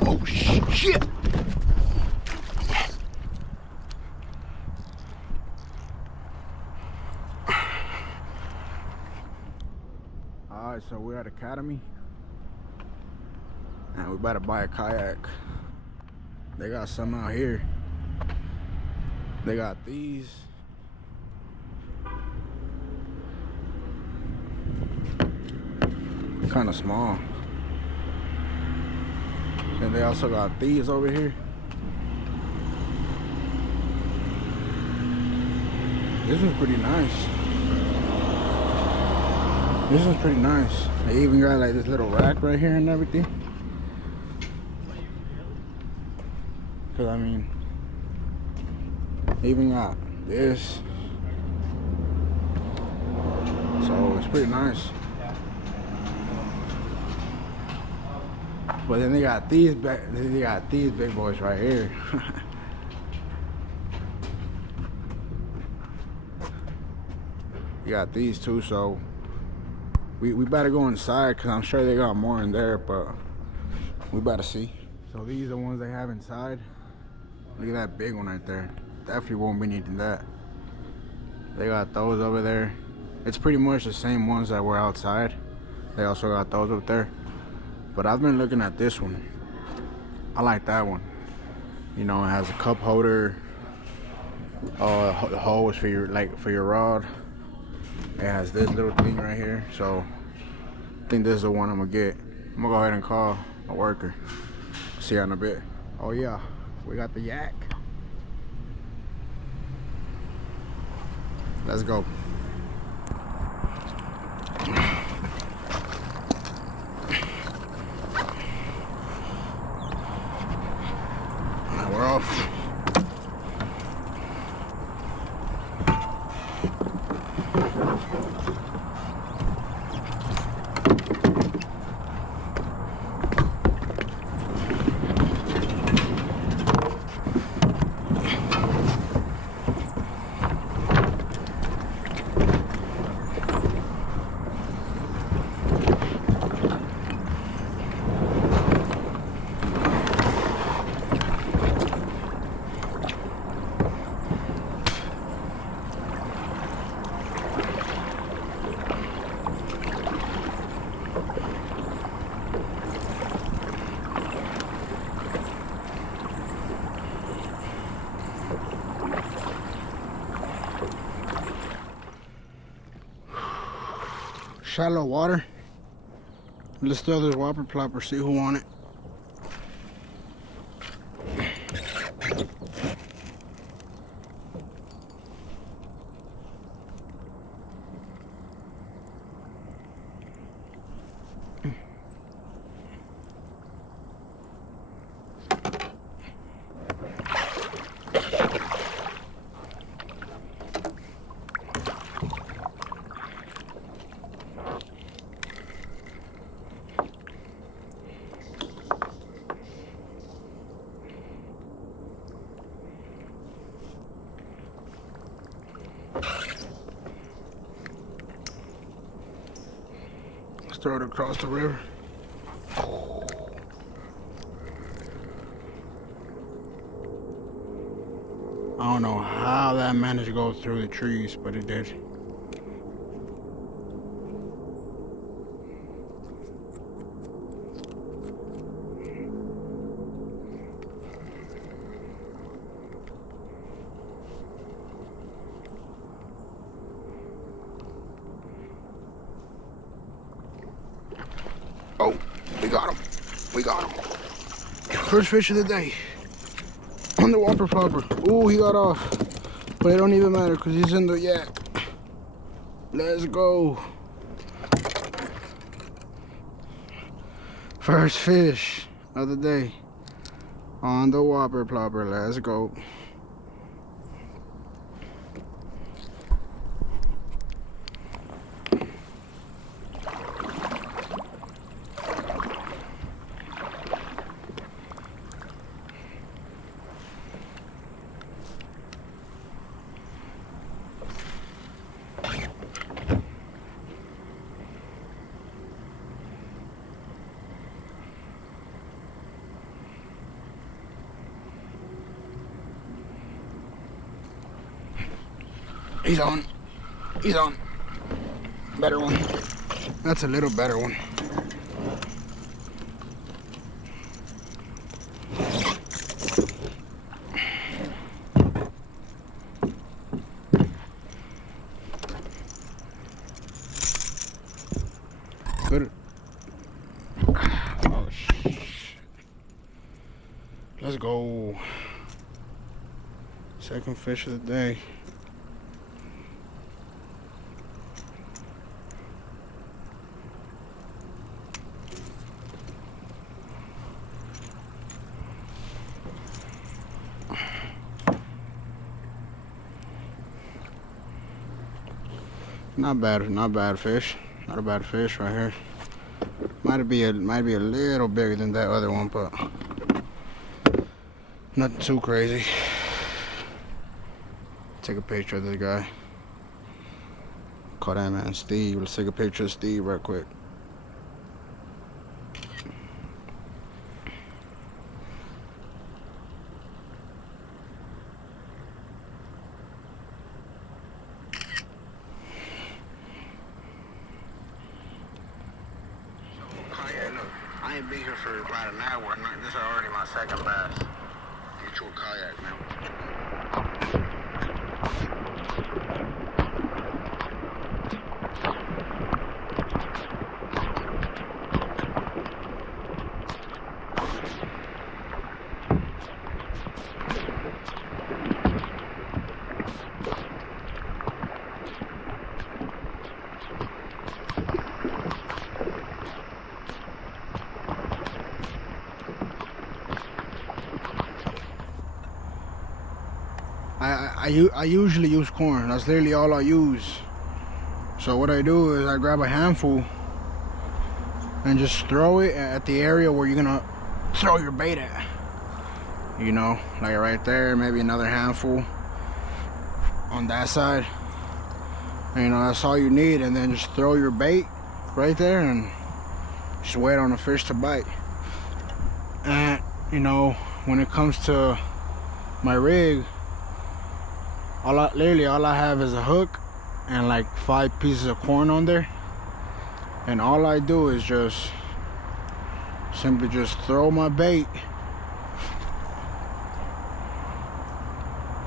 Oh shit! Alright, so we're at Academy and we about to buy a kayak. They got some out here. They got these. Kind of small. And they also got these over here. This one's pretty nice. This one's pretty nice. They even got like this little rack right here and everything. Cause I mean, they even got this. So it's pretty nice. But then they got these big boys right here. You got these too, so we better go inside because I'm sure they got more in there, but we better see. So these are the ones they have inside. Look at that big one right there. Definitely won't be needing that. They got those over there. It's pretty much the same ones that were outside. They also got those up there. But I've been looking at this one. I like that one. You know, it has a cup holder. The hose for your rod. It has this little thing right here. So I think this is the one I'm gonna get. I'm gonna go ahead and call a worker. See you in a bit. Oh yeah, we got the yak. Let's go. We're off. Shallow water. Let's throw this whopper plopper, see who want it. Throw it across the river. I don't know how that managed to go through the trees, but it did. Oh, we got him. We got him. First fish of the day. On the whopper plopper. Ooh, he got off. But it don't even matter because he's in the yak. Let's go. First fish of the day. On the whopper plopper. Let's go. He's on. He's on. Better one. That's a little better one. Good. Oh, shit. Let's go. Second fish of the day. Not bad fish. Not a bad fish right here. Might be a little bigger than that other one, but nothing too crazy. Take a picture of this guy. Call that man Steve. Let's take a picture of Steve real quick. I ain't been here for about an hour. This is already my second bass. Get you a kayak, man. I usually use corn. That's literally all I use. So what I do is I grab a handful and just throw it at the area where you're gonna throw your bait at. You know, like right there, maybe another handful on that side. And, you know, that's all you need, and then just throw your bait right there and just wait on the fish to bite. And, you know, when it comes to my rig, literally all I have is a hook and like 5 pieces of corn on there, and all I do is just simply just throw my bait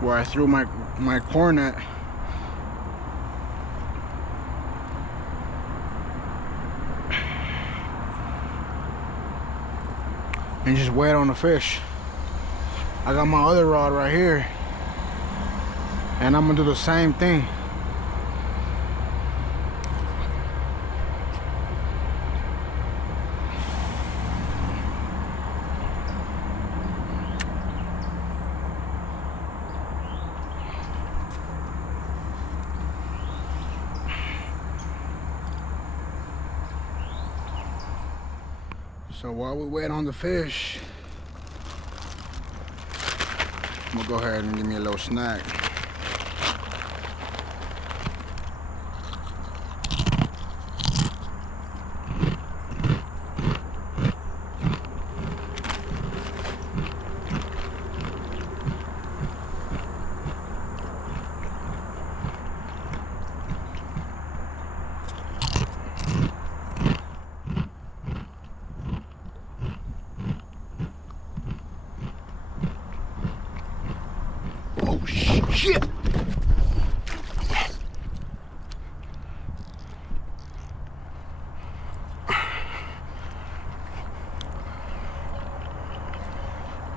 where I threw my corn at, and just wait on the fish. I got my other rod right here, and I'm gonna do the same thing. So while we wait on the fish, I'm gonna go ahead and give me a little snack. Oh shit!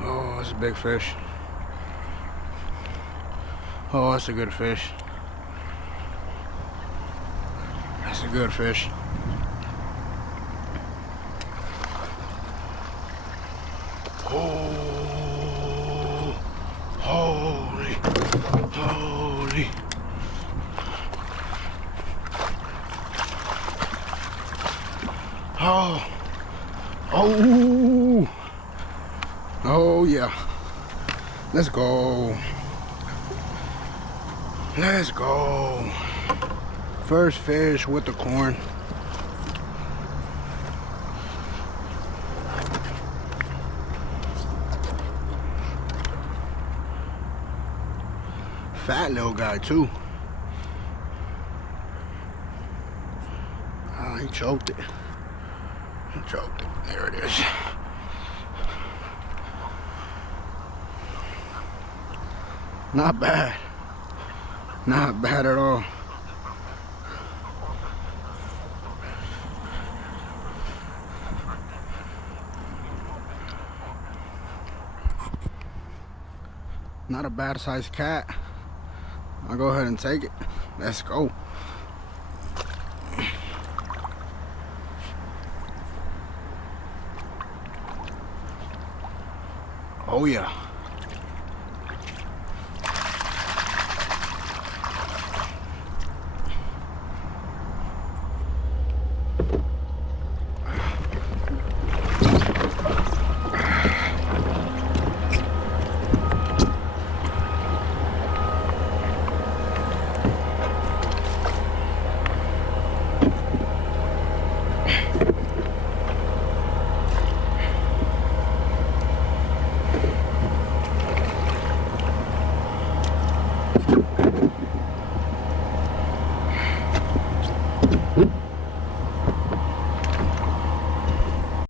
Oh, that's a big fish. Oh, that's a good fish. That's a good fish. Oh, holy. Oh. Oh. Oh yeah. Let's go. Let's go. First fish with the corn. Fat little guy too. Choked it. Choked it. There it is. Not bad. Not bad at all. Not a bad sized cat. I'll go ahead and take it. Let's go. Oh yeah.